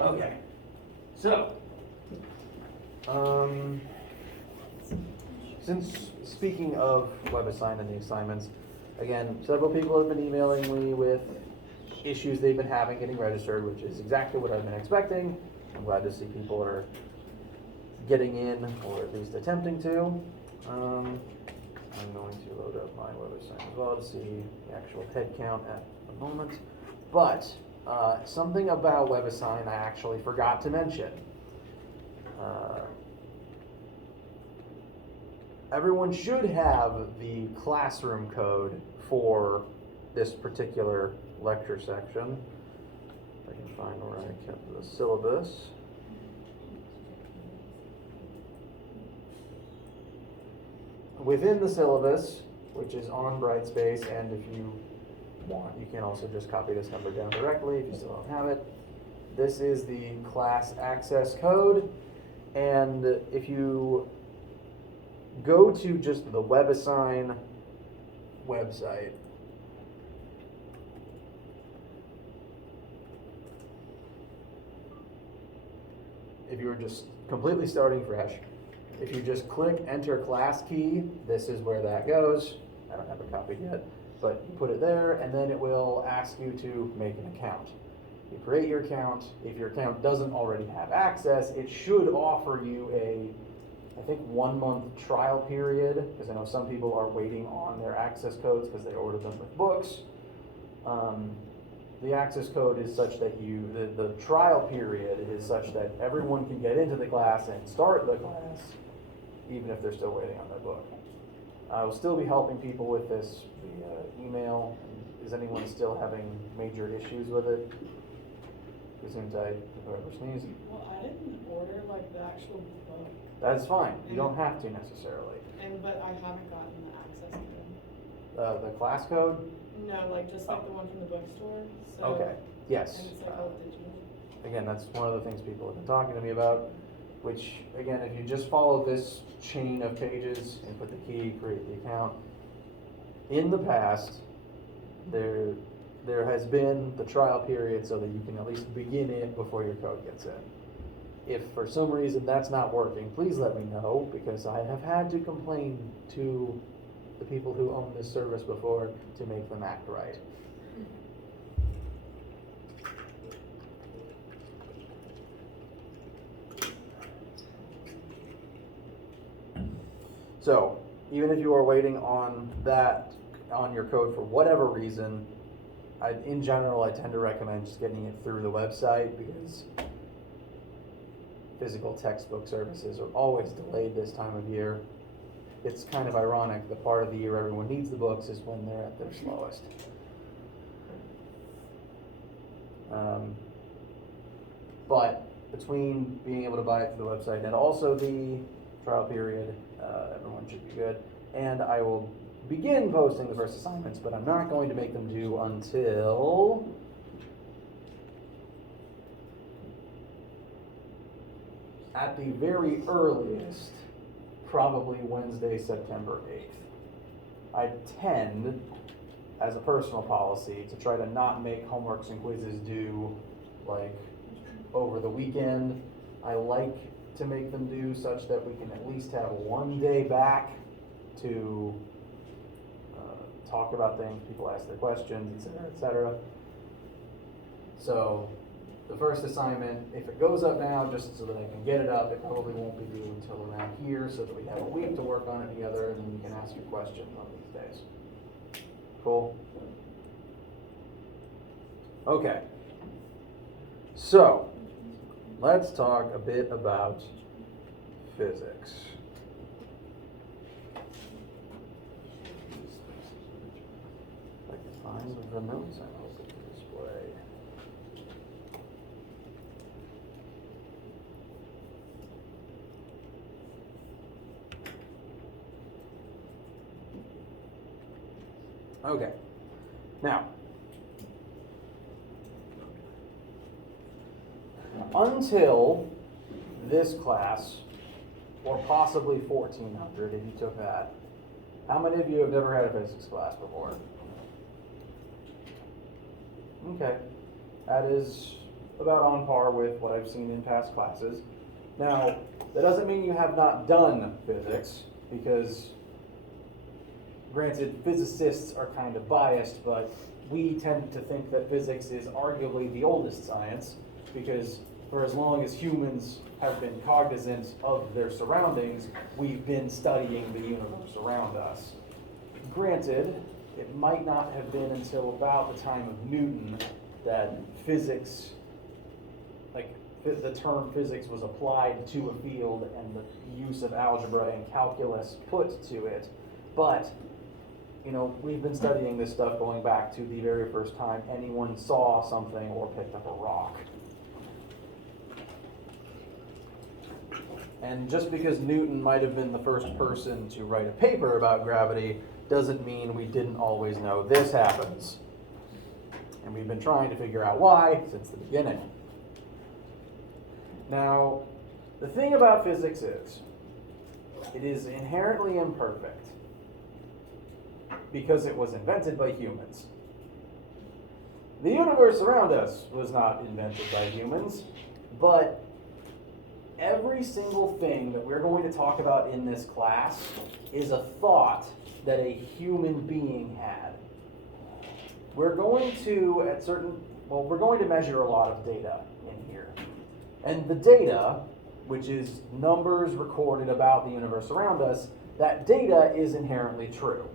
Okay. So, since speaking of WebAssign and the assignments, again, several people have been emailing me with issues they've been having getting registered, which is exactly what I've been expecting. I'm glad to see people are getting in, or at least attempting to. I'm going to load up my WebAssign as well to see the actual head count at the moment. But something about WebAssign I actually forgot to mention. Everyone should have the classroom code for this particular lecture section. If I can find where I kept the syllabus. Within the syllabus, which is on Brightspace, and if you want, you can also just copy this number down directly if you still don't have it. This is the class access code, and if you go to just the WebAssign website, if you're just completely starting fresh, if you just click enter class key, this is where that goes. I don't have a copy yet, but you put it there, and then it will ask you to make an account. You create your account. If your account doesn't already have access, it should offer you a, I think, 1 month trial period, because I know some people are waiting on their access codes because they ordered them with books. The access code is such that the trial period is such that everyone can get into the class and start the class, even if they're still waiting on their book. I will still be helping people with this via email. Is anyone still having major issues with it? Whoever sneezed. Well, I didn't order like the actual book. That's fine. You don't have to necessarily. But I haven't gotten the access code. The class code? No, like just like the one from the bookstore. So, Okay. Yes. And it's like all digital. Again, that's one of the things people have been talking to me about, which, again, if you just follow this chain of pages and put the key, create the account, in the past, there has been the trial period so that you can at least begin it before your code gets in. If for some reason that's not working, please let me know, because I have had to complain to the people who own this service before to make them act right. So, even if you are waiting on your code for whatever reason, in general, I tend to recommend just getting it through the website, because physical textbook services are always delayed this time of year. It's kind of ironic. The part of the year everyone needs the books is when they're at their slowest. But between being able to buy it through the website and also the trial period, everyone should be good. And I will begin posting the first assignments, but I'm not going to make them due until at the very earliest, probably Wednesday, September 8th. I tend, as a personal policy, to try to not make homeworks and quizzes due like over the weekend. I like to make them due such that we can at least have 1 day back to talk about things, people ask their questions, et cetera. So the first assignment, if it goes up now, just so that I can get it up, it probably won't be due until around here, so that we have a week to work on it together, and then you can ask your questions one of these days. Cool? Okay. So, let's talk a bit about physics. If I can find the notes I'm hoping to display. Okay. Now, until this class, or possibly 1400 if you took that, how many of you have never had a physics class before? Okay. That is about on par with what I've seen in past classes. Now, that doesn't mean you have not done physics, because granted, physicists are kind of biased, but we tend to think that physics is arguably the oldest science, because for as long as humans have been cognizant of their surroundings, we've been studying the universe around us. Granted, it might not have been until about the time of Newton that physics, like the term physics, was applied to a field and the use of algebra and calculus put to it. But you know, we've been studying this stuff going back to the very first time anyone saw something or picked up a rock. And just because Newton might have been the first person to write a paper about gravity doesn't mean we didn't always know this happens. And we've been trying to figure out why since the beginning. Now, the thing about physics is, it is inherently imperfect because it was invented by humans. The universe around us was not invented by humans, but every single thing that we're going to talk about in this class is a thought that a human being had. We're going to, we're going to measure a lot of data in here. And the data, which is numbers recorded about the universe around us, that data is inherently true,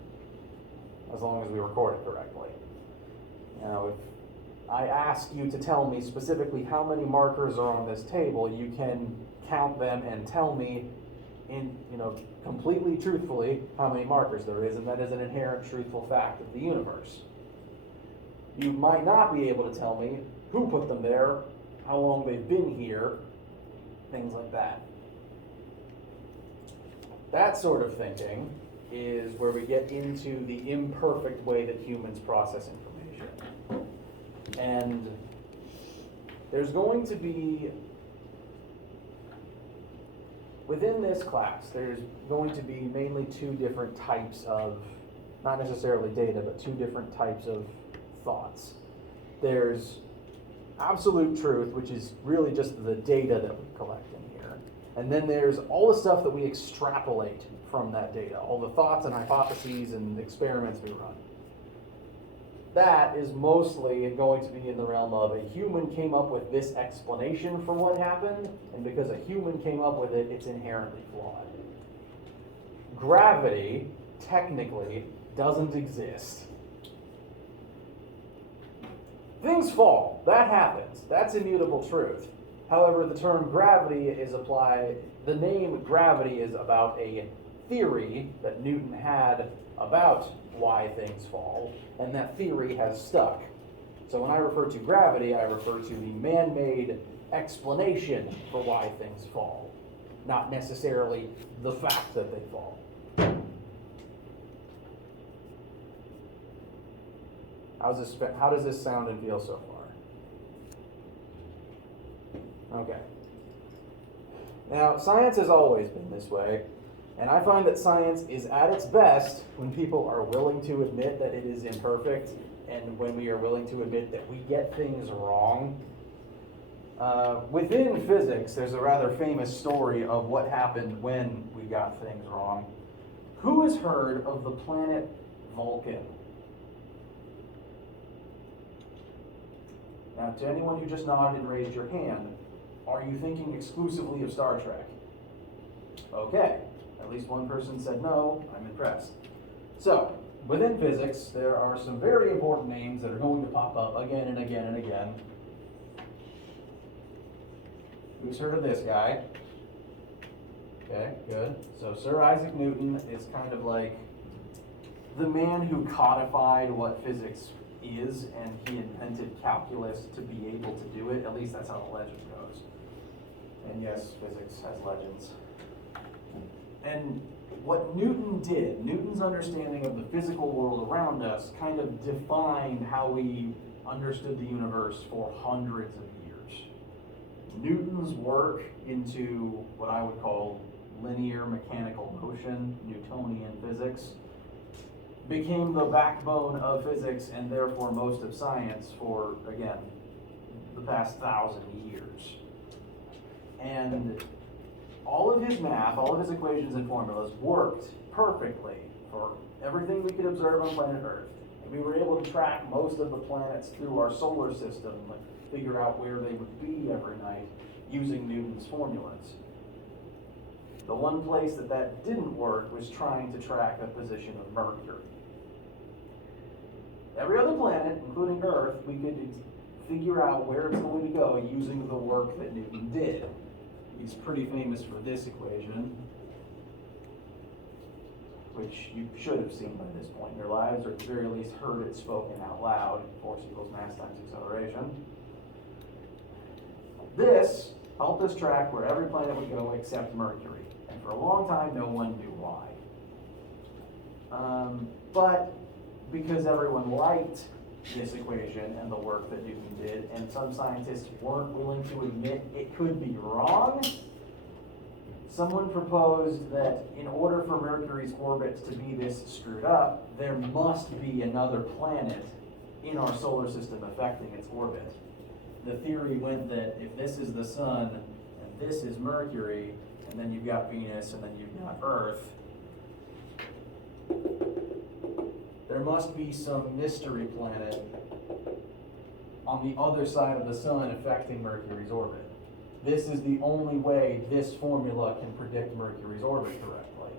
as long as we record it correctly. You know, if I ask you to tell me specifically how many markers are on this table, you can count them and tell me completely truthfully how many markers there is, and that is an inherent truthful fact of the universe. You might not be able to tell me who put them there, how long they've been here, things like that. That sort of thinking is where we get into the imperfect way that humans process information. And there's going to be, within this class, there's going to be mainly two different types of, not necessarily data, but two different types of thoughts. There's absolute truth, which is really just the data that we collect in here. And then there's all the stuff that we extrapolate from that data, all the thoughts and hypotheses and experiments we run. That is mostly going to be in the realm of a human came up with this explanation for what happened, and because a human came up with it, it's inherently flawed. Gravity, technically, doesn't exist. Things fall. That happens. That's immutable truth. However, the term gravity is applied, the name gravity is about a theory that Newton had about why things fall, and that theory has stuck. So when I refer to gravity, I refer to the man-made explanation for why things fall, not necessarily the fact that they fall. How does this sound and feel so far? Okay. Now, science has always been this way, and I find that science is at its best when people are willing to admit that it is imperfect, and when we are willing to admit that we get things wrong. Within physics, there's a rather famous story of what happened when we got things wrong. Who has heard of the planet Vulcan? Now, to anyone who just nodded and raised your hand, are you thinking exclusively of Star Trek? Okay, at least one person said no. I'm impressed. So, within physics, there are some very important names that are going to pop up again and again and again. Who's heard of this guy? Okay, good. So Sir Isaac Newton is kind of like the man who codified what physics is, and he invented calculus to be able to do it. At least that's how the legend goes. And yes, physics has legends. And what Newton did, Newton's understanding of the physical world around us kind of defined how we understood the universe for hundreds of years. Newton's work into what I would call linear mechanical motion, Newtonian physics, became the backbone of physics and therefore most of science for, again, the past 1,000 years. And all of his math, all of his equations and formulas worked perfectly for everything we could observe on planet Earth. And we were able to track most of the planets through our solar system, like figure out where they would be every night using Newton's formulas. The one place that didn't work was trying to track the position of Mercury. Every other planet, including Earth, we could figure out where it's going to go using the work that Newton did. He's pretty famous for this equation, which you should have seen by this point in your lives, or at the very least heard it spoken out loud, force equals mass times acceleration. This helped us track where every planet would go except Mercury, and for a long time no one knew why. But because everyone liked this equation and the work that Newton did, and some scientists weren't willing to admit it could be wrong, someone proposed that in order for Mercury's orbit to be this screwed up, there must be another planet in our solar system affecting its orbit. The theory went that if this is the sun, and this is Mercury, and then you've got Venus, and then you've got Earth, there must be some mystery planet on the other side of the sun affecting Mercury's orbit. This is the only way this formula can predict Mercury's orbit correctly.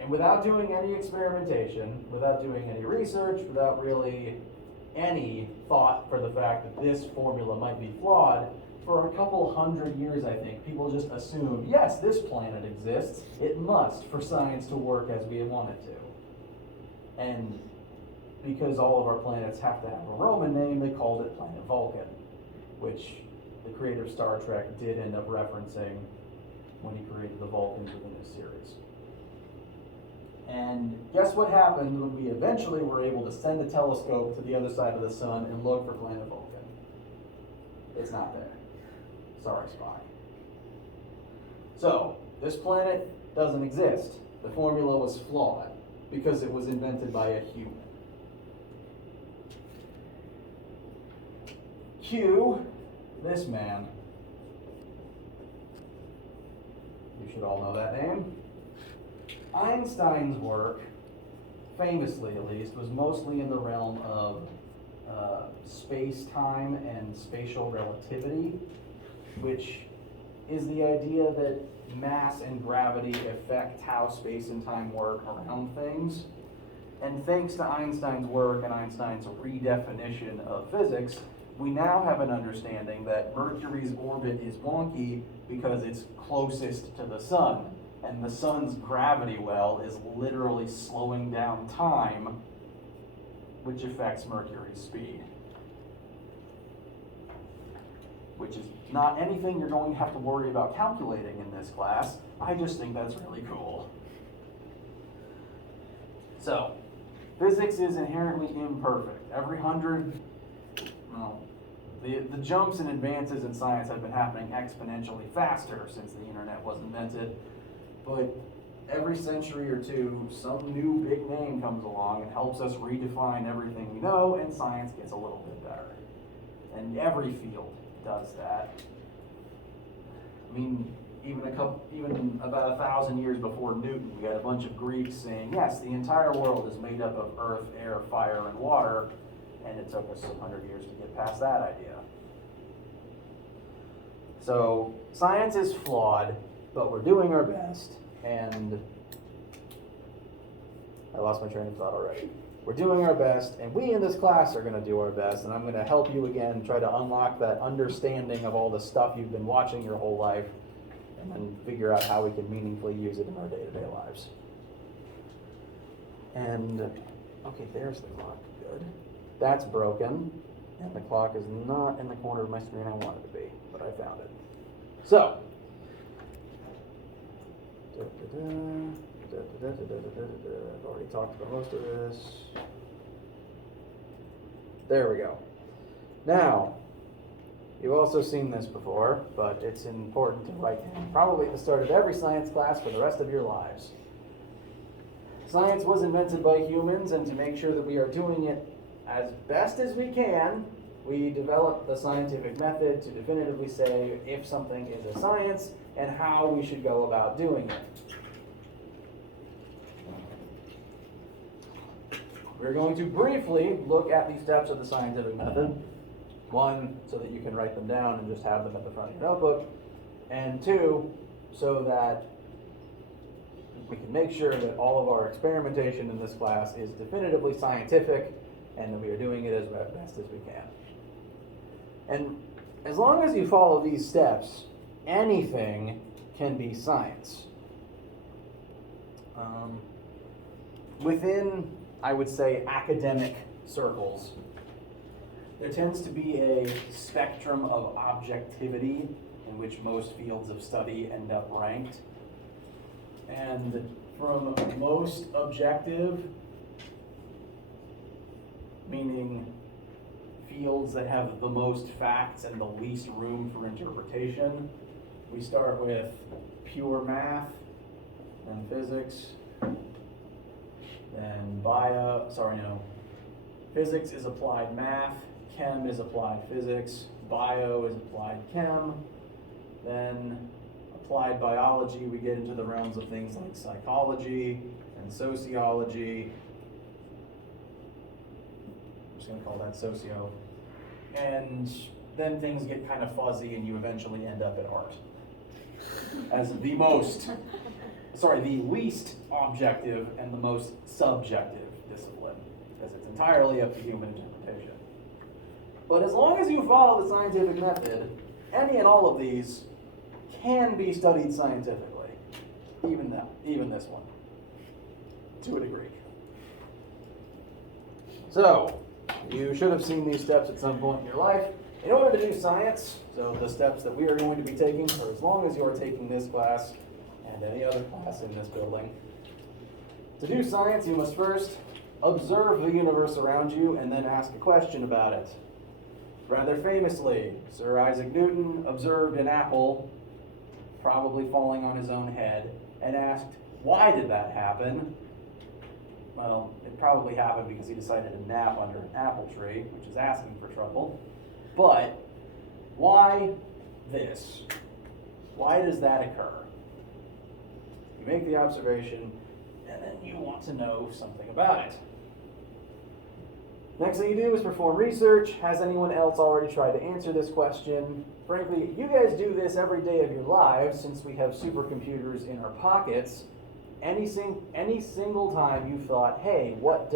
And without doing any experimentation, without doing any research, without really any thought for the fact that this formula might be flawed, for a couple hundred years, I think, people just assumed, yes, this planet exists. It must for science to work as we want it to. And because all of our planets have to have a Roman name, they called it Planet Vulcan, which the creator of Star Trek did end up referencing when he created the Vulcans within his series. And guess what happened when we eventually were able to send a telescope to the other side of the sun and look for Planet Vulcan? It's not there. Sorry, Spock. So, this planet doesn't exist. The formula was flawed because it was invented by a human. Cue this man. You should all know that name. Einstein's work, famously at least, was mostly in the realm of space-time and spatial relativity, which is the idea that mass and gravity affect how space and time work around things. And thanks to Einstein's work and Einstein's redefinition of physics, we now have an understanding that Mercury's orbit is wonky because it's closest to the sun, and the sun's gravity well is literally slowing down time, which affects Mercury's speed. Which is not anything you're going to have to worry about calculating in this class. I just think that's really cool. So, physics is inherently imperfect. The jumps and advances in science have been happening exponentially faster since the internet was invented. But every century or two, some new big name comes along and helps us redefine everything we know, and science gets a little bit better. And every field does that. I mean, even about 1,000 years before Newton, we had a bunch of Greeks saying, yes, the entire world is made up of earth, air, fire, and water, and it took us 100 years to get past that idea. So, science is flawed, but we're doing our best, and I lost my train of thought already. We're doing our best, and we in this class are going to do our best, and I'm going to help you again try to unlock that understanding of all the stuff you've been watching your whole life, and then figure out how we can meaningfully use it in our day-to-day lives. And, okay, there's the clock. Good. That's broken, and the clock is not in the corner of my screen I want it to be, but I found it. So, I've already talked about most of this. There we go. Now, you've also seen this before, but it's important to write down, probably at the start of every science class for the rest of your lives. Science was invented by humans, and to make sure that we are doing it as best as we can, we develop the scientific method to definitively say if something is a science and how we should go about doing it. We're going to briefly look at the steps of the scientific method. One, so that you can write them down and just have them at the front of your notebook. And two, so that we can make sure that all of our experimentation in this class is definitively scientific and that we are doing it as best as we can. And as long as you follow these steps, anything can be science. Within, I would say, academic circles, there tends to be a spectrum of objectivity in which most fields of study end up ranked. And from most objective, meaning fields that have the most facts and the least room for interpretation, we start with pure math, then physics, then physics is applied math, chem is applied physics, bio is applied chem, then applied biology, we get into the realms of things like psychology and sociology. I'm just going to call that socio. And then things get kind of fuzzy and you eventually end up at art as the least objective and the most subjective discipline, because it's entirely up to human interpretation. But as long as you follow the scientific method, any and all of these can be studied scientifically, even this one, to a degree. So, you should have seen these steps at some point in your life. In order to do science, so the steps that we are going to be taking for as long as you are taking this class and any other class in this building, to do science, you must first observe the universe around you and then ask a question about it. Rather famously, Sir Isaac Newton observed an apple probably falling on his own head and asked, why did that happen? Well, it probably happened because he decided to nap under an apple tree, which is asking for trouble. But why this? Why does that occur? You make the observation, and then you want to know something about it. Next thing you do is perform research. Has anyone else already tried to answer this question? Frankly, you guys do this every day of your lives since we have supercomputers in our pockets. Any single time you thought, hey, what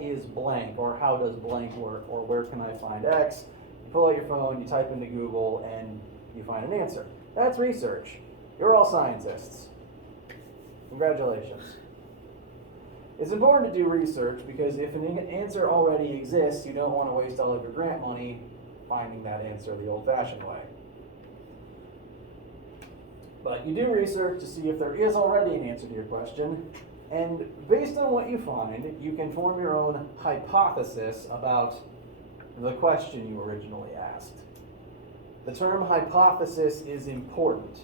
is blank, or how does blank work, or where can I find X? You pull out your phone, you type into Google, and you find an answer. That's research. You're all scientists. Congratulations. It's important to do research because if an answer already exists, you don't want to waste all of your grant money finding that answer the old-fashioned way. But you do research to see if there is already an answer to your question, and based on what you find, you can form your own hypothesis about the question you originally asked. The term hypothesis is important.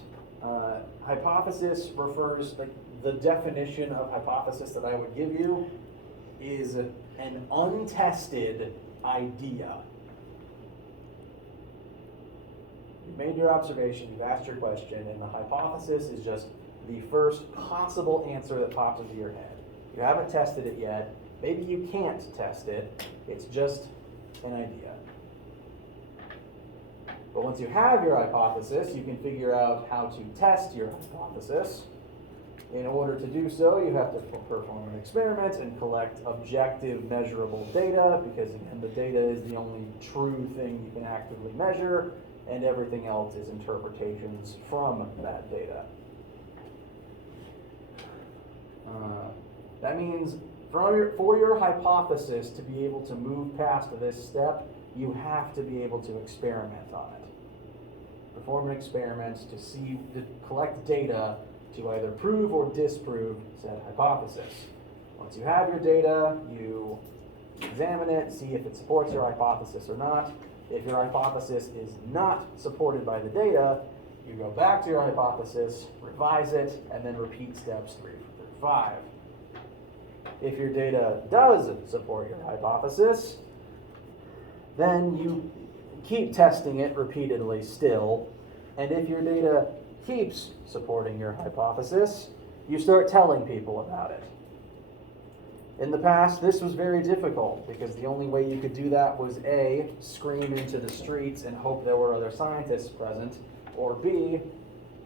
Hypothesis refers, the definition of hypothesis that I would give you is an untested idea. You've made your observation, you've asked your question, and the hypothesis is just the first possible answer that pops into your head. You haven't tested it yet. Maybe you can't test it. It's just an idea. But once you have your hypothesis, you can figure out how to test your hypothesis. In order to do so, you have to perform an experiment and collect objective, measurable data, because again, the data is the only true thing you can actively measure, and everything else is interpretations from that data. That means for your hypothesis to be able to move past this step, you have to be able to experiment on it. Perform an experiment to collect data to either prove or disprove said hypothesis. Once you have your data, you examine it, see if it supports your hypothesis or not. If your hypothesis is not supported by the data, you go back to your hypothesis, revise it, and then repeat steps 3 through 5. If your data does support your hypothesis, then you keep testing it repeatedly still, and if your data keeps supporting your hypothesis, you start telling people about it. In the past, this was very difficult because the only way you could do that was A, scream into the streets and hope there were other scientists present, or B,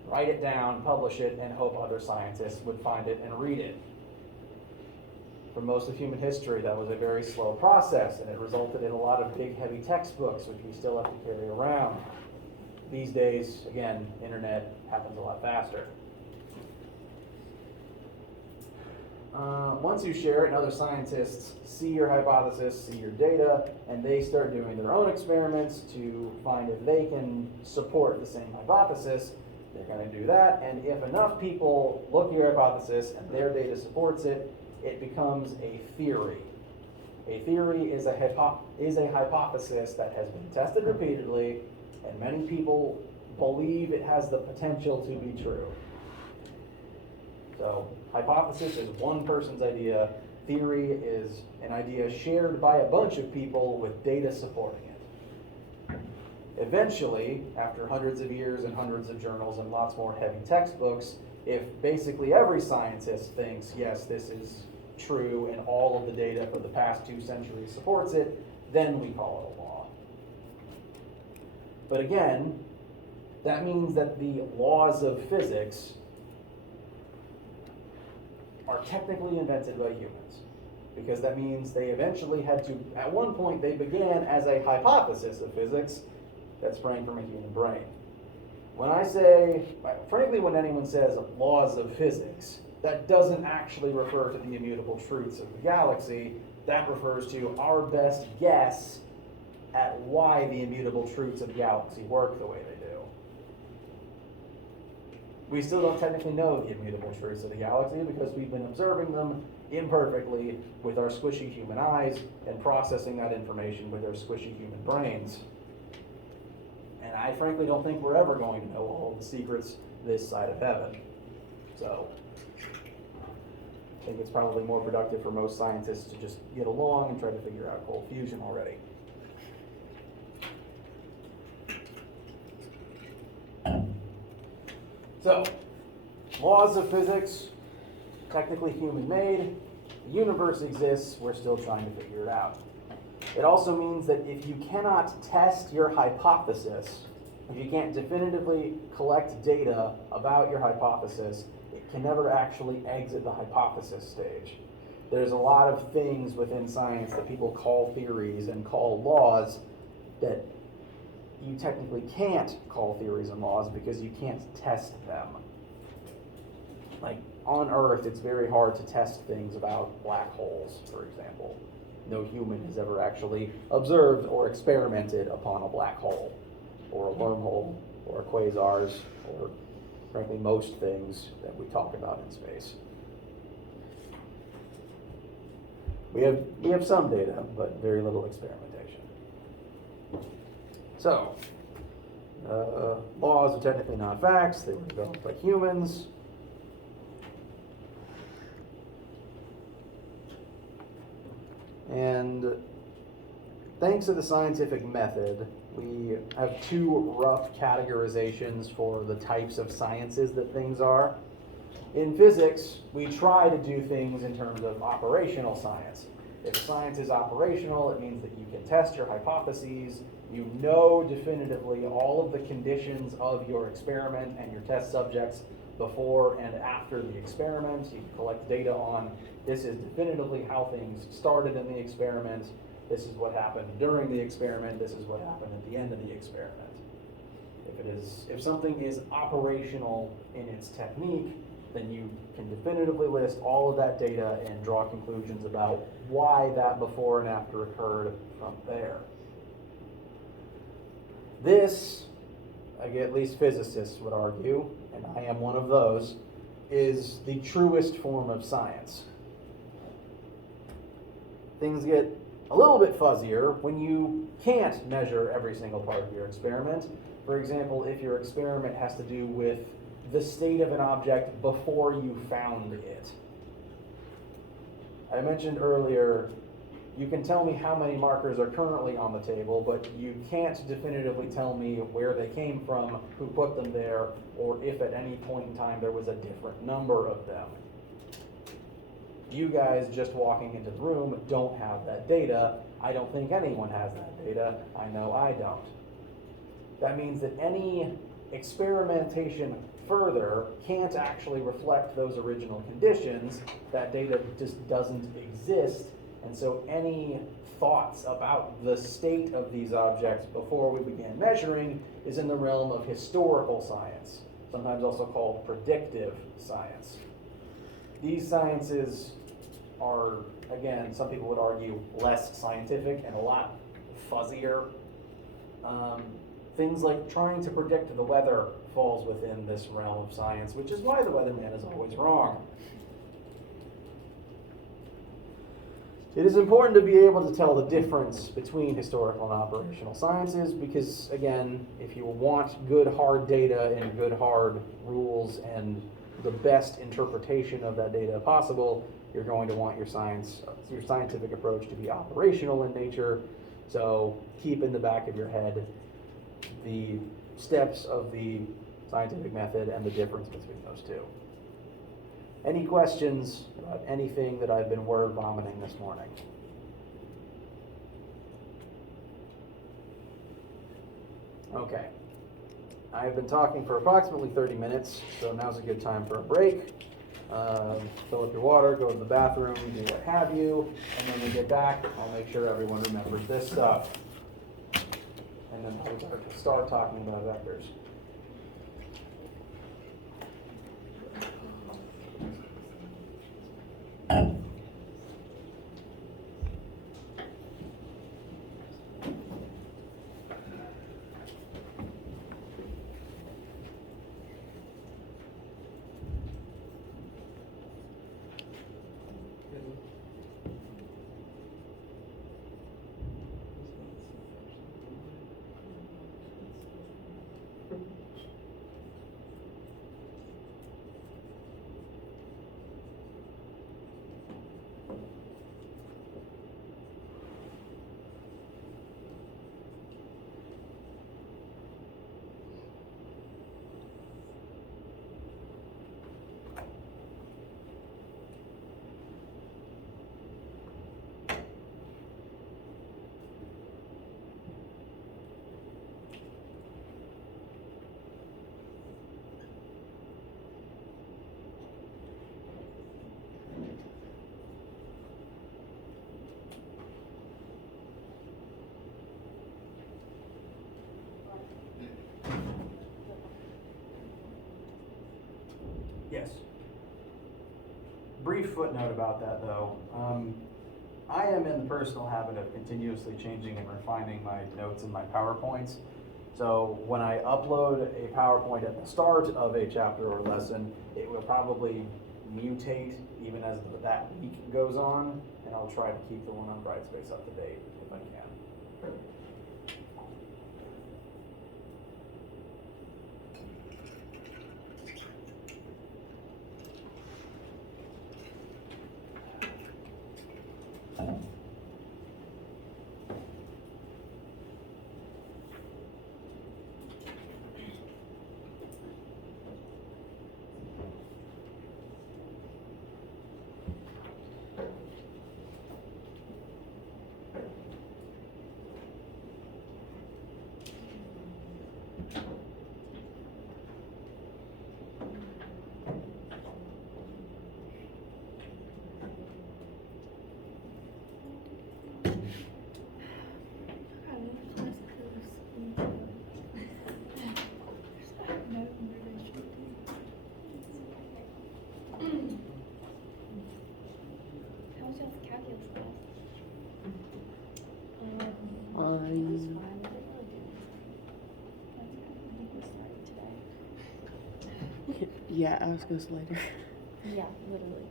write it down, publish it, and hope other scientists would find it and read it. For most of human history, that was a very slow process, and it resulted in a lot of big, heavy textbooks, which we still have to carry around. These days, again, internet happens a lot faster. Once you share it and other scientists see your hypothesis, see your data, and they start doing their own experiments to find if they can support the same hypothesis, they're going to do that. And if enough people look at your hypothesis and their data supports it, it becomes a theory. A theory is a hypothesis that has been tested repeatedly, and many people believe it has the potential to be true. So, hypothesis is one person's idea. Theory is an idea shared by a bunch of people with data supporting it. Eventually, after hundreds of years and hundreds of journals and lots more heavy textbooks, if basically every scientist thinks, yes, this is true and all of the data for the past 2 centuries supports it, then we call it a law. But again, that means that the laws of physics are technically invented by humans, because that means they eventually had to, at one point they began as a hypothesis of physics that sprang from a human brain. When I say, frankly, when anyone says laws of physics, that doesn't actually refer to the immutable truths of the galaxy. That refers to our best guess at why the immutable truths of the galaxy work the way they do. We still don't technically know the immutable truths of the galaxy because we've been observing them imperfectly with our squishy human eyes and processing that information with our squishy human brains. And I frankly don't think we're ever going to know all of the secrets this side of heaven. So I think it's probably more productive for most scientists to just get along and try to figure out cold fusion already. So, laws of physics, technically human-made. The universe exists, we're still trying to figure it out. It also means that if you cannot test your hypothesis, if you can't definitively collect data about your hypothesis, it can never actually exit the hypothesis stage. There's a lot of things within science that people call theories and call laws that you technically can't call theories and laws because you can't test them. Like on Earth, it's very hard to test things about black holes, for example. No human has ever actually observed or experimented upon a black hole, or a wormhole, or quasars, or frankly most things that we talk about in space. We have some data, but very little experimentation. So, laws are technically not facts. They were developed by humans. And thanks to the scientific method, we have 2 rough categorizations for the types of sciences that things are. In physics, we try to do things in terms of operational science. If science is operational, it means that you can test your hypotheses, you know definitively all of the conditions of your experiment and your test subjects before and after the experiment. You can collect data on this is definitively how things started in the experiment, this is what happened during the experiment, this is what happened at the end of the experiment. If something is operational in its technique, then you can definitively list all of that data and draw conclusions about why that before and after occurred from there. This, at least physicists would argue, and I am one of those, is the truest form of science. Things get a little bit fuzzier when you can't measure every single part of your experiment. For example, if your experiment has to do with the state of an object before you found it. I mentioned earlier you can tell me how many markers are currently on the table, but you can't definitively tell me where they came from, who put them there, or if at any point in time there was a different number of them. You guys just walking into the room don't have that data. I don't think anyone has that data. I know I don't. That means that any experimentation further can't actually reflect those original conditions. That data just doesn't exist. And so any thoughts about the state of these objects before we began measuring is in the realm of historical science, sometimes also called predictive science. These sciences are, again, some people would argue, less scientific and a lot fuzzier. Things like trying to predict the weather falls within this realm of science, which is why the weatherman is always wrong. It is important to be able to tell the difference between historical and operational sciences because, again, if you want good hard data and good hard rules and the best interpretation of that data possible, you're going to want your scientific approach to be operational in nature. So keep in the back of your head the steps of the scientific method and the difference between those two. Any questions about anything that I've been word vomiting this morning? Okay. I have been talking for approximately 30 minutes, so now's a good time for a break. Fill up your water, go to the bathroom, do what have you, and when we get back, I'll make sure everyone remembers this stuff. And then we'll start talking about vectors. Yes. Brief footnote about that, though. I am in the personal habit of continuously changing and refining my notes in my PowerPoints. So when I upload a PowerPoint at the start of a chapter or lesson, it will probably mutate even as that week goes on, and I'll try to keep the one on Brightspace up to date if I can. Yeah, ask us later. Yeah, literally.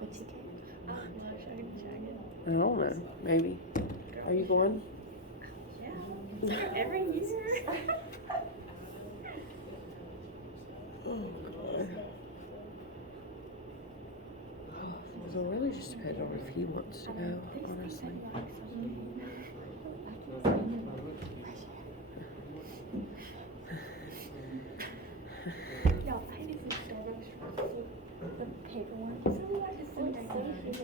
Which game? I'm not sure. I can check it. I don't know. Maybe. Are you going? Yeah. Every year. Oh, God. So really just depends on if he wants to go, honestly. Y'all, I need some Starbucks frogs. The paper ones. So I just sit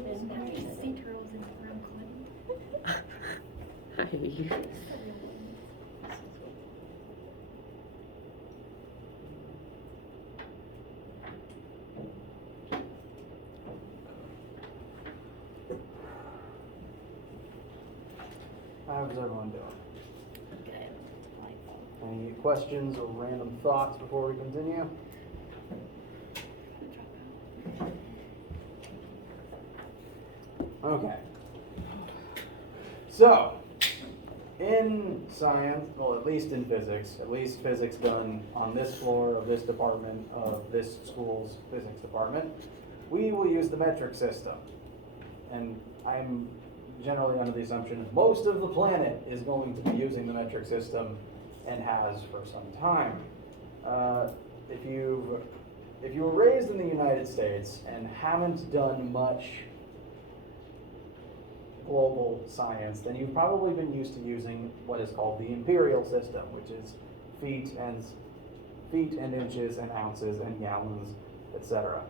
there and I see turtles in the room clean. I hate you. How's everyone doing? Good. Delightful. Any questions or random thoughts before we continue? Okay. So, in science, well, at least in physics, at least physics done on this floor of this department of this school's physics department, we will use the metric system. And I'm generally under the assumption most of the planet is going to be using the metric system and has for some time. If you were raised in the United States and haven't done much global science, then you've probably been used to using what is called the imperial system, which is feet and inches and ounces and gallons, etc.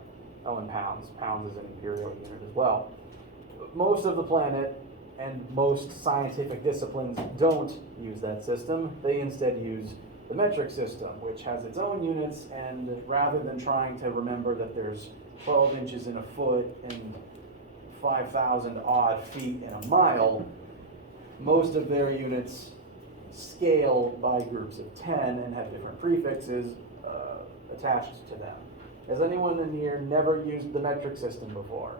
Oh, and pounds. Pounds is an imperial unit as well. Most of the planet and most scientific disciplines don't use that system. They instead use the metric system, which has its own units, and rather than trying to remember that there's 12 inches in a foot and 5,000 odd feet in a mile, most of their units scale by groups of 10 and have different prefixes attached to them. Has anyone in here never used the metric system before?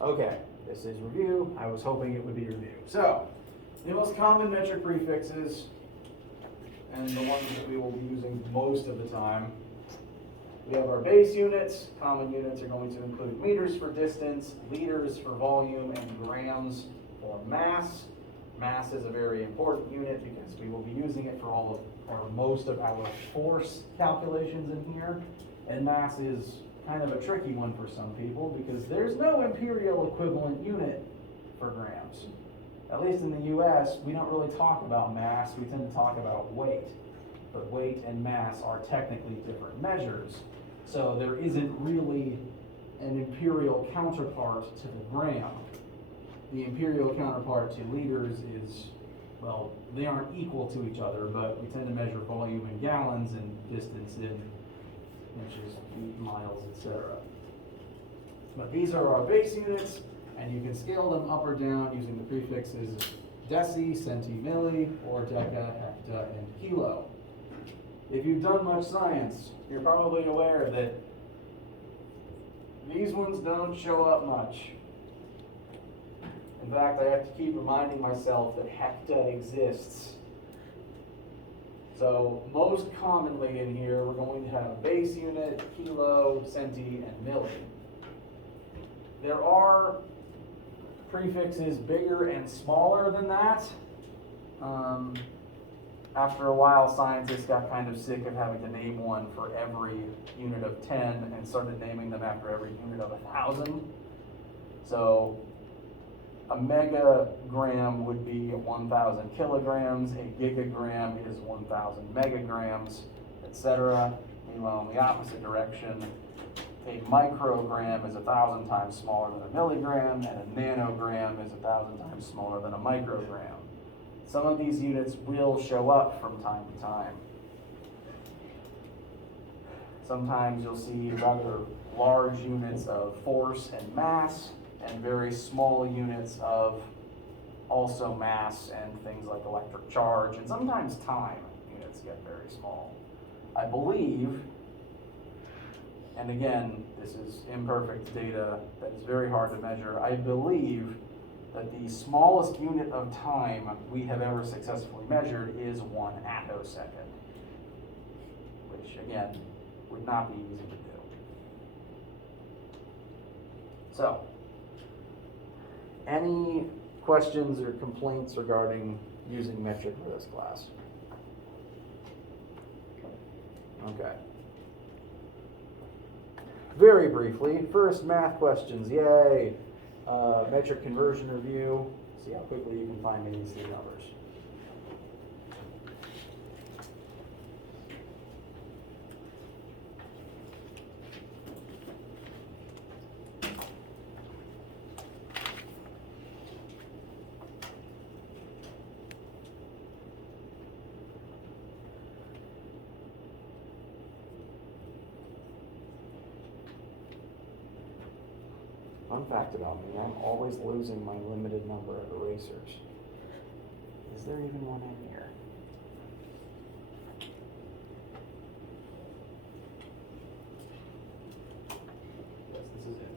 Okay, this is review. I was hoping it would be review. So, the most common metric prefixes, and the ones that we will be using most of the time, we have our base units. Common units are going to include meters for distance, liters for volume, and grams for mass. Mass is a very important unit because we will be using it for all of, or most of our force calculations in here. And mass is kind of a tricky one for some people because there's no imperial equivalent unit for grams. At least in the US, we don't really talk about mass, we tend to talk about weight. But weight and mass are technically different measures. So there isn't really an imperial counterpart to the gram. The imperial counterpart to liters is, well, they aren't equal to each other, but we tend to measure volume in gallons and distance in inches, feet, miles, etc. But these are our base units, and you can scale them up or down using the prefixes deci, centi, milli, or deca, hecta, and kilo. If you've done much science, you're probably aware that these ones don't show up much. In fact, I have to keep reminding myself that hecta exists. So most commonly in here, we're going to have base unit, kilo, centi, and milli. There are prefixes bigger and smaller than that. After a while, scientists got kind of sick of having to name one for every unit of 10 and started naming them after every unit of 1,000. So a megagram would be 1,000 kilograms, a gigagram is 1,000 megagrams, etc. Meanwhile, in the opposite direction, a microgram is 1,000 times smaller than a milligram, and a nanogram is 1,000 times smaller than a microgram. Some of these units will show up from time to time. Sometimes you'll see rather large units of force and mass, and very small units of also mass and things like electric charge, and sometimes time units get very small. I believe, and again, this is imperfect data that is very hard to measure, I believe that the smallest unit of time we have ever successfully measured is 1 attosecond, which again, would not be easy to do. So, any questions or complaints regarding using metric for this class? Okay. Very briefly, first math questions, yay! Metric conversion review, see how quickly you can find these three numbers. Fun fact about me, I'm always losing my limited number of erasers. Is there even one in here? Yes, this is it.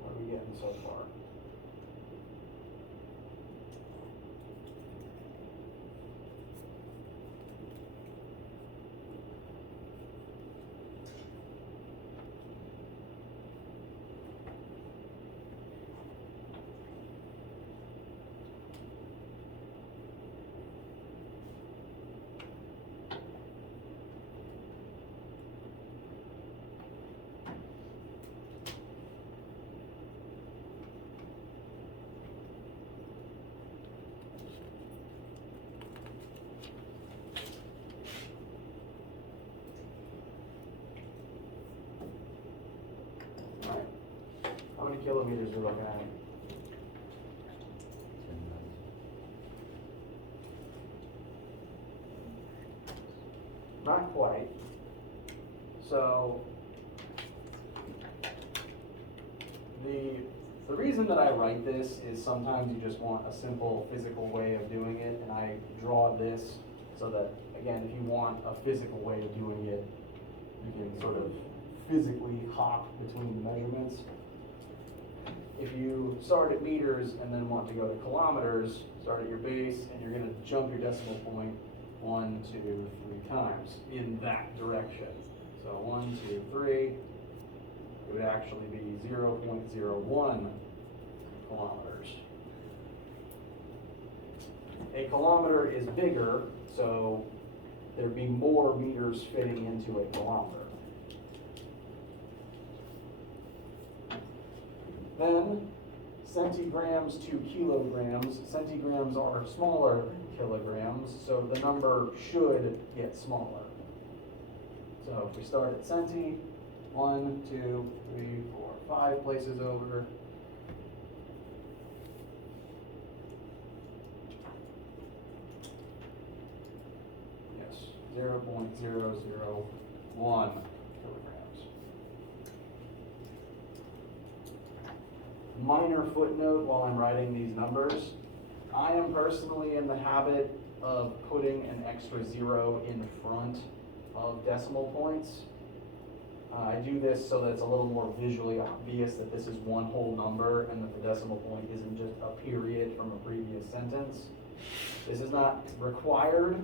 What are we getting so far? Alright. How many kilometers are we looking at? Not quite. So the reason that I write this is sometimes you just want a simple physical way of doing it, and I draw this so that, again, if you want a physical way of doing it, you can sort of physically hop between the measurements. If you start at meters and then want to go to kilometers, start at your base, and you're going to jump your decimal point 1, 2, 3 times in that direction. So 1, 2, 3, it would actually be 0.01 kilometers. A kilometer is bigger, so there'd be more meters fitting into a kilometer. Then, centigrams to kilograms. Centigrams are smaller than kilograms, so the number should get smaller. So if we start at centi, 1, 2, 3, 4, 5 places over. Yes, 0.001 kilograms. Minor footnote while I'm writing these numbers. I am personally in the habit of putting an extra 0 in front of decimal points. I do this so that it's a little more visually obvious that this is one whole number and that the decimal point isn't just a period from a previous sentence. This is not required,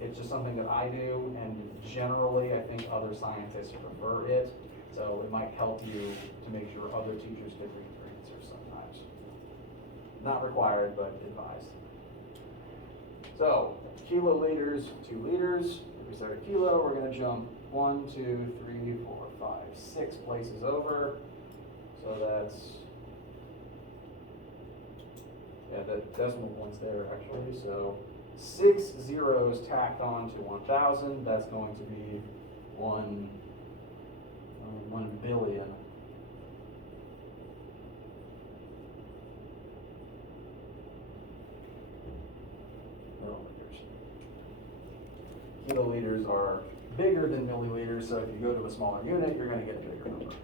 it's just something that I do, and generally I think other scientists prefer it, so it might help you to make sure other teachers could read your answers sometimes. Not required, but advised. So, kiloliters to liters. If we start at kilo, we're going to jump 1, 2, 3, 4, 5, 6 places over. So that's, yeah, the decimal point's there actually. So 6 zeros tacked on to 1,000. That's going to be 1 billion. Milliliters. Kiloliters are bigger than milliliters, so if you go to a smaller unit, you're going to get a bigger number.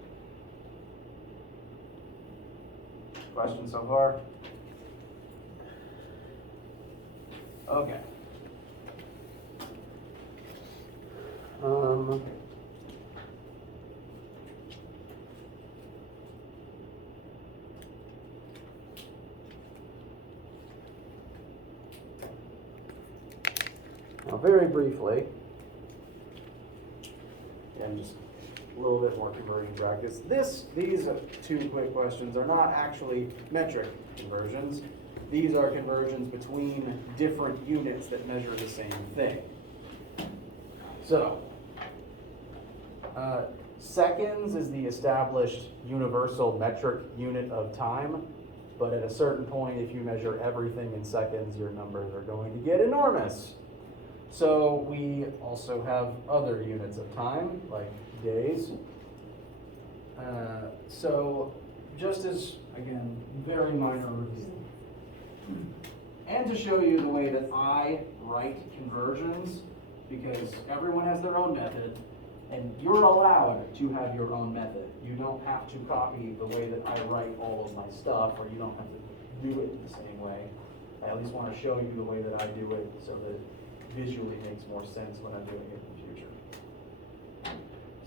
questions so far? Okay. Now, very briefly, and just a little bit more conversion practice. These two quick questions are not actually metric conversions. These are conversions between different units that measure the same thing. So, seconds is the established universal metric unit of time, but at a certain point, if you measure everything in seconds, your numbers are going to get enormous. So we also have other units of time, like days. So just as, again, very minor review. And to show you the way that I write conversions, because everyone has their own method, and you're allowed to have your own method. You don't have to copy the way that I write all of my stuff, or you don't have to do it the same way. I at least want to show you the way that I do it so that it visually makes more sense when I'm doing it in the future.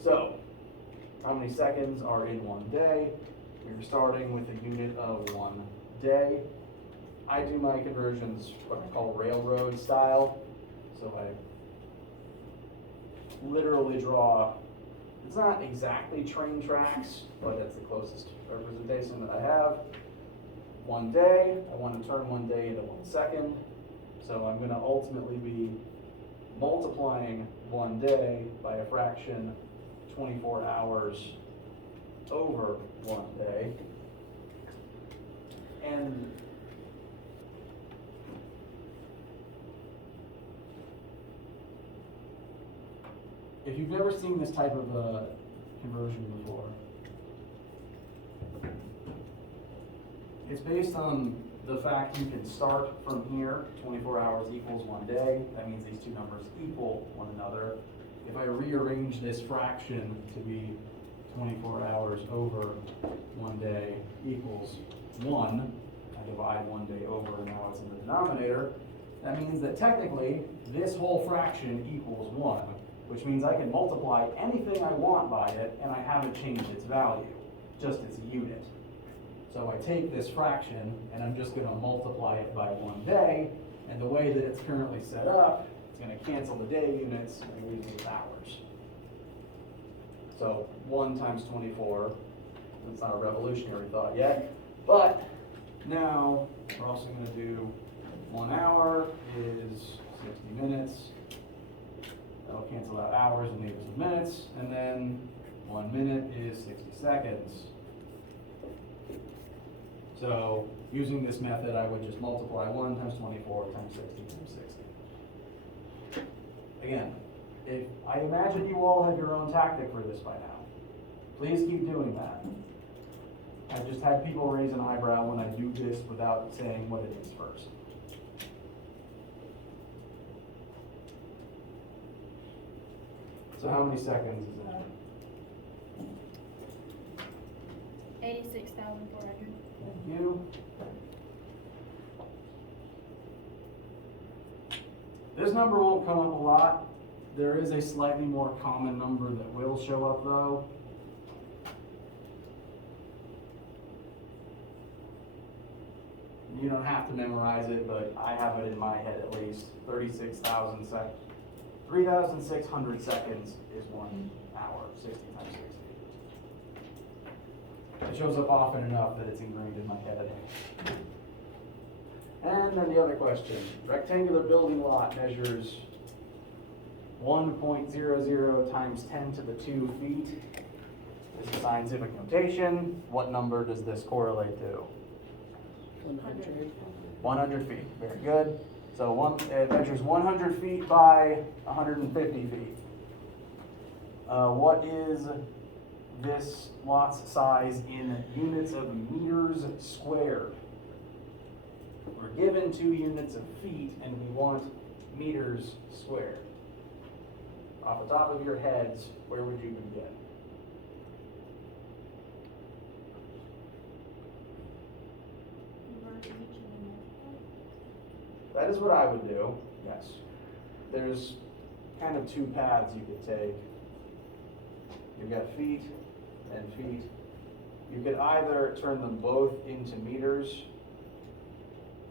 So, how many seconds are in one day? We're starting with a unit of 1 day. I do my conversions what I call railroad style. So I literally draw, it's not exactly train tracks, but that's the closest representation that I have. 1 day, I want to turn 1 day into 1 second. So I'm going to ultimately be multiplying 1 day by a fraction 24 hours over 1 day. And if you've never seen this type of conversion before, it's based on the fact you can start from here, 24 hours equals 1 day. That means these two numbers equal one another. If I rearrange this fraction to be 24 hours over 1 day equals 1, I divide 1 day over and now it's in the denominator. That means that technically this whole fraction equals 1, which means I can multiply anything I want by it and I haven't changed its value, just its unit. So I take this fraction and I'm just going to multiply it by 1 day, and the way that it's currently set up, it's going to cancel the day units and leave me with hours. So 1 times 24, it's not a revolutionary thought yet, but now we're also going to do 1 hour is 60 minutes. That'll cancel out hours and leave us with minutes, and then 1 minute is 60 seconds. So using this method, I would just multiply 1 times 24 times 60 times 60. Again, if I imagine you all have your own tactic for this by now. Please keep doing that. I've just had people raise an eyebrow when I do this without saying what it is first. So how many seconds is that? 86,400. Thank you. This number won't come up a lot. There is a slightly more common number that will show up though. You don't have to memorize it, but I have it in my head at least. 36,000 seconds. 3,600 seconds is 1 hour, 60 times 60. It shows up often enough that it's ingrained in my head. And then the other question. Rectangular building lot measures 1.00 times 10 to the 2 feet. This is scientific notation. What number does this correlate to? 100. 100 feet. Very good. So it measures 100 feet by 150 feet. What is this lot's size in units of meters squared? We're given 2 units of feet and we want meters squared. Off the top of your heads, where would you begin? that is what I would do, yes. There's kind of two paths you could take. You've got feet and feet. You could either turn them both into meters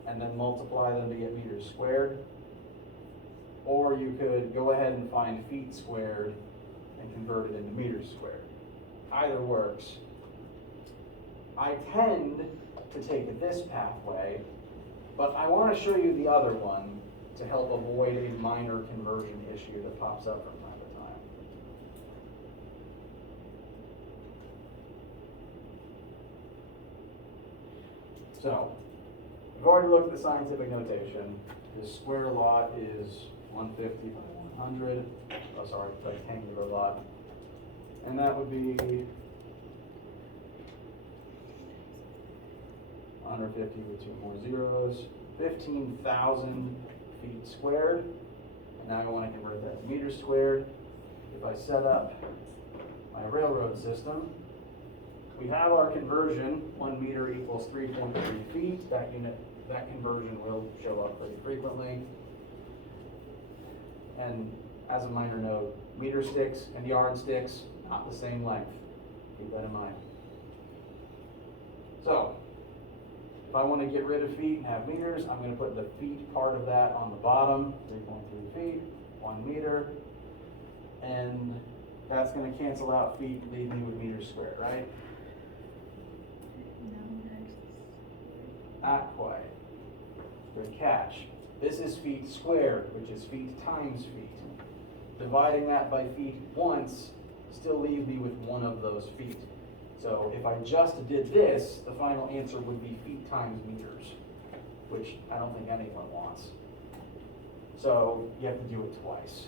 and then multiply them to get meters squared, or you could go ahead and find feet squared and convert it into meters squared. Either works. I tend to take this pathway, but I want to show you the other one to help avoid a minor conversion issue that pops up from time to time. So, we've already looked at the scientific notation. The square lot is 150 by 100. Oh, sorry, rectangular lot. And that would be 150 with two more zeros, 15,000 feet squared. And now I want to convert that to meters squared. If I set up my railroad system, we have our conversion. 1 meter equals 3.3 feet. That conversion will show up pretty frequently. And as a minor note, meter sticks and yard sticks, not the same length. Keep that in mind. So, if I want to get rid of feet and have meters, I'm going to put the feet part of that on the bottom, 3.3 feet, 1 meter, and that's going to cancel out feet and leave me with meters squared, right? Not quite. Good catch. This is feet squared, which is feet times feet. Dividing that by feet once still leaves me with one of those feet. So if I just did this, the final answer would be feet times meters, which I don't think anyone wants. So you have to do it twice.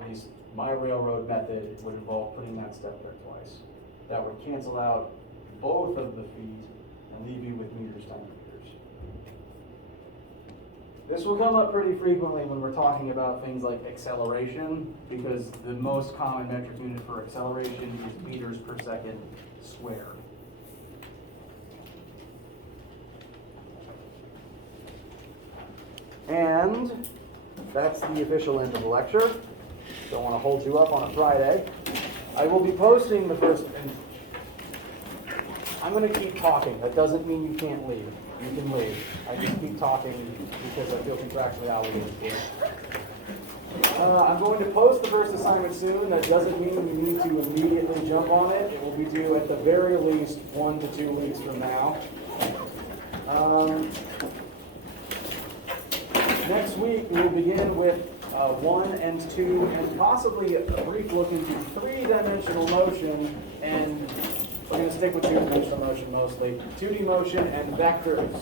At least my railroad method would involve putting that step there twice. That would cancel out both of the feet and leave you with meters times meters. This will come up pretty frequently when we're talking about things like acceleration, because the most common metric unit for acceleration is meters per second squared. And that's the official end of the lecture. Don't want to hold you up on a Friday. I will be posting the first, and I'm going to keep talking. That doesn't mean you can't leave. You can leave. I just keep talking because I feel contractually obligated to it. I'm going to post the first assignment soon. That doesn't mean you need to immediately jump on it. It will be due at the very least 1 to 2 weeks from now. Next week we will begin with 1 and 2 and possibly a brief look into 3-dimensional motion, and we're going to stick with 2-dimensional motion mostly. 2D motion and vectors.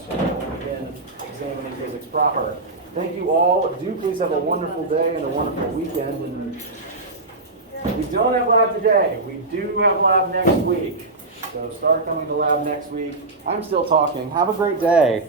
Again, examining physics proper. Thank you all. Do please have a wonderful day and a wonderful weekend. And we don't have lab today. We do have lab next week. So start coming to lab next week. I'm still talking. Have a great day.